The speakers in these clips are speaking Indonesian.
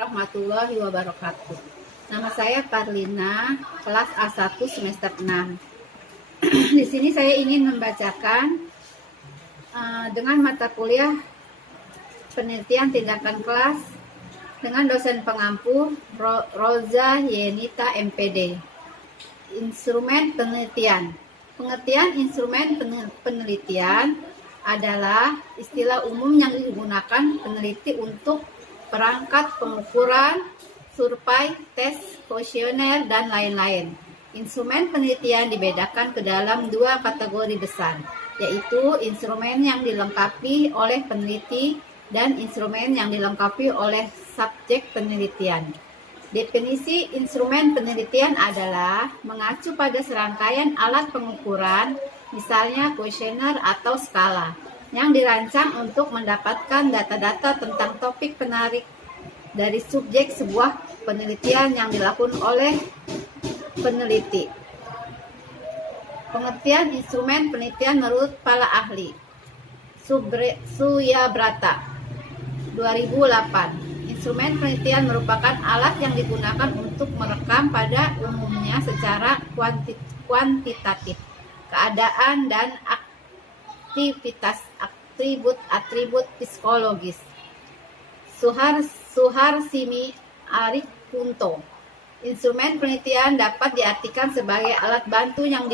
warahmatullahi wabarakatuh. Nama saya Parlina, kelas A1 semester 6. Di sini saya ingin membacakan dengan mata kuliah penelitian tindakan kelas dengan dosen pengampu Roza Yenita MPD. Instrumen penelitian. Pengertian instrumen penelitian adalah istilah umum yang digunakan peneliti untuk perangkat pengukuran, survei, tes, kuesioner, dan lain-lain. Instrumen penelitian dibedakan ke dalam dua kategori besar, yaitu instrumen yang dilengkapi oleh peneliti dan instrumen yang dilengkapi oleh subjek penelitian. Definisi instrumen penelitian adalah mengacu pada serangkaian alat pengukuran, misalnya kuesioner atau skala, yang dirancang untuk mendapatkan data-data tentang topik penarik dari subjek sebuah penelitian yang dilakukan oleh peneliti. Pengertian instrumen penelitian menurut para ahli. Suyabrata 2008. Instrumen penelitian merupakan alat yang digunakan untuk merekam pada umumnya secara kuantitatif keadaan dan aktivitas atribut psikologis. Suharsini Arikunto. Instrumen penelitian dapat diartikan sebagai alat bantu yang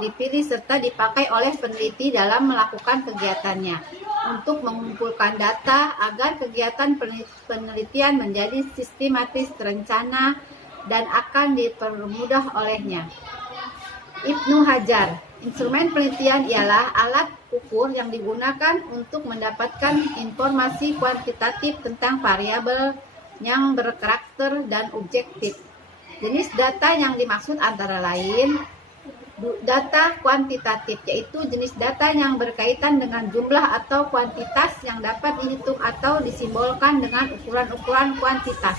dipilih serta dipakai oleh peneliti dalam melakukan kegiatannya untuk mengumpulkan data agar kegiatan penelitian menjadi sistematis, terencana, dan akan dipermudah olehnya. Ibnu Hajar. Instrumen penelitian ialah alat ukur yang digunakan untuk mendapatkan informasi kuantitatif tentang variabel yang berkarakter dan objektif. Jenis data yang dimaksud antara lain data kuantitatif, yaitu jenis data yang berkaitan dengan jumlah atau kuantitas yang dapat dihitung atau disimbolkan dengan ukuran-ukuran kuantitas.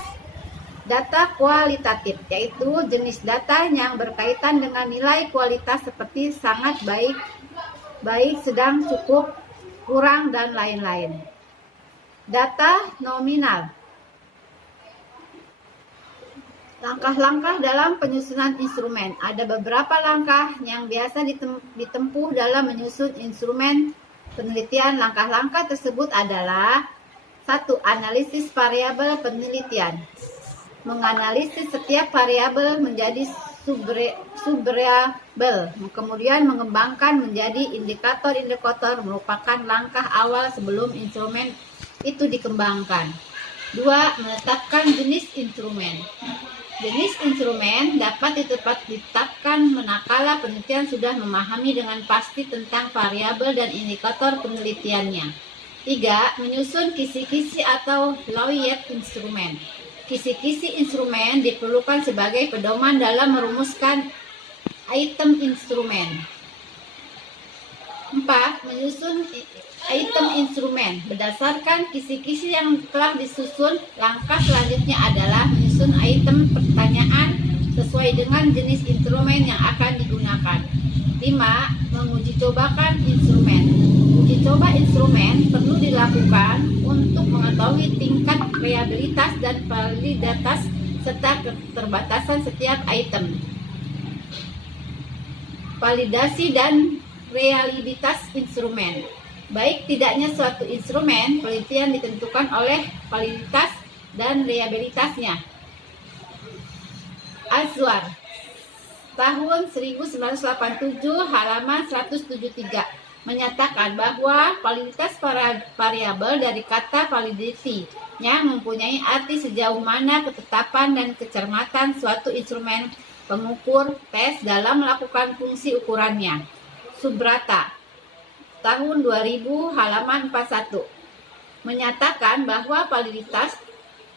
Data kualitatif, yaitu jenis data yang berkaitan dengan nilai kualitas seperti sangat baik, sedang, cukup, kurang, dan lain-lain. Data nominal. Langkah-langkah dalam penyusunan instrumen. Ada beberapa langkah yang biasa ditempuh dalam menyusun instrumen penelitian. Langkah-langkah tersebut adalah 1. Analisis variabel penelitian. Menganalisis setiap variabel menjadi subvariabel. Kemudian mengembangkan menjadi indikator-indikator merupakan langkah awal sebelum instrumen itu dikembangkan. 2. Menetapkan jenis instrumen. Jenis instrumen dapat ditetapkan manakala penelitian sudah memahami dengan pasti tentang variabel dan indikator penelitiannya. 3. Menyusun kisi-kisi atau layout instrumen. Kisi-kisi instrumen diperlukan sebagai pedoman dalam merumuskan item instrumen. 4. Menyusun item instrumen. Berdasarkan kisi-kisi yang telah disusun, langkah selanjutnya adalah menyusun item pertanyaan sesuai dengan jenis instrumen yang akan digunakan. 5. Menguji cobakan instrumen. Uji coba instrumen perlu dilakukan untuk mengetahui tingkat reliabilitas dan validitas serta keterbatasan setiap item. Validasi dan realitas instrumen. Baik tidaknya suatu instrumen penelitian ditentukan oleh validitas dan reliabilitasnya. Azwar tahun 1987 halaman 173 menyatakan bahwa validitas variabel dari kata validity yang mempunyai arti sejauh mana ketetapan dan kecermatan suatu instrumen pengukur tes dalam melakukan fungsi ukurannya. Subrata tahun 2000 halaman 41 menyatakan bahwa validitas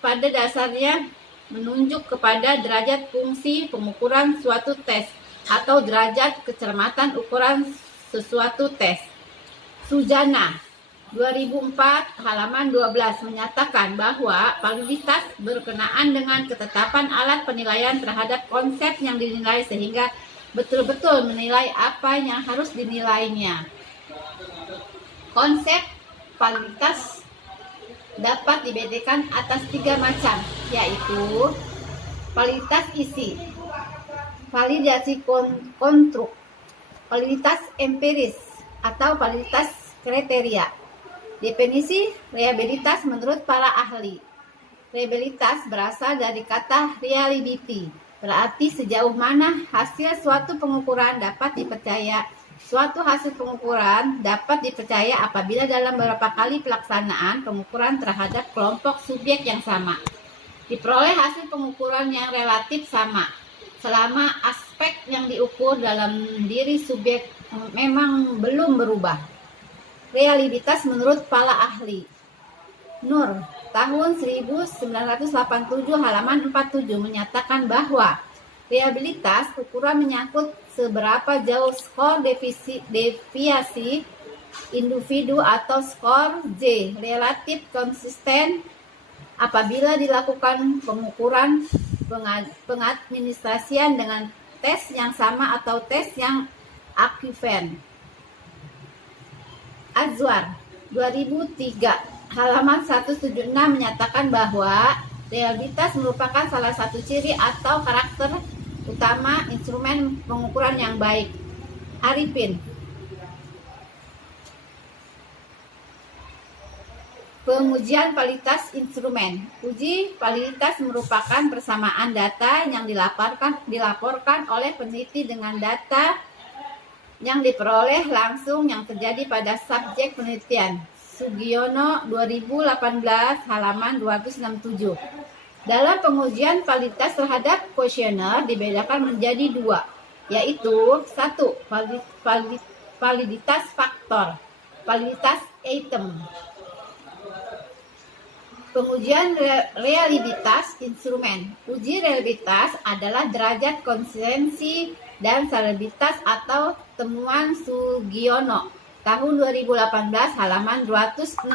pada dasarnya menunjuk kepada derajat fungsi pengukuran suatu tes atau derajat kecermatan ukuran sesuatu tes. Sujana 2004 halaman 12 menyatakan bahwa validitas berkenaan dengan ketetapan alat penilaian terhadap konsep yang dinilai sehingga betul-betul menilai apa yang harus dinilainya. Konsep validitas dapat dibedakan atas 3 macam, yaitu validitas isi, validasi konstruk, validitas empiris, atau validitas kriteria. Definisi reliabilitas menurut para ahli. Reliabilitas berasal dari kata reliability, berarti sejauh mana hasil suatu pengukuran dapat dipercaya. Suatu hasil pengukuran dapat dipercaya apabila dalam beberapa kali pelaksanaan pengukuran terhadap kelompok subjek yang sama, diperoleh hasil pengukuran yang relatif sama, selama aspek yang diukur dalam diri subjek memang belum berubah. Reliabilitas menurut para ahli. Nur, tahun 1987 halaman 47 menyatakan bahwa reliabilitas ukuran menyangkut seberapa jauh skor deviasi individu atau skor J relatif konsisten apabila dilakukan pengukuran pengadministrasian dengan tes yang sama atau tes yang ekuivalen. Azwar 2003 halaman 176 menyatakan bahwa reliabilitas merupakan salah satu ciri atau karakter utama instrumen pengukuran yang baik. Arifin. Pengujian validitas instrumen. Uji validitas merupakan persamaan data yang dilaporkan oleh peneliti dengan data yang diperoleh langsung yang terjadi pada subjek penelitian. Sugiono 2018 halaman 267. Dalam pengujian validitas terhadap kuesioner dibedakan menjadi 2, yaitu 1. Validitas faktor, validitas item. Pengujian reliabilitas instrumen. Uji reliabilitas adalah derajat konsistensi dan salabilitas atau temuan Sugiono tahun 2018 halaman 268.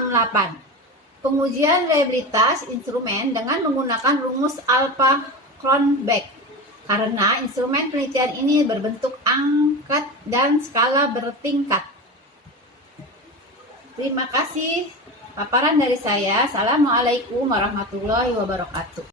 Pengujian reliabilitas instrumen dengan menggunakan rumus Alpha-Kronberg karena instrumen penelitian ini berbentuk angkat dan skala bertingkat. Terima kasih paparan dari saya. Assalamualaikum warahmatullahi wabarakatuh.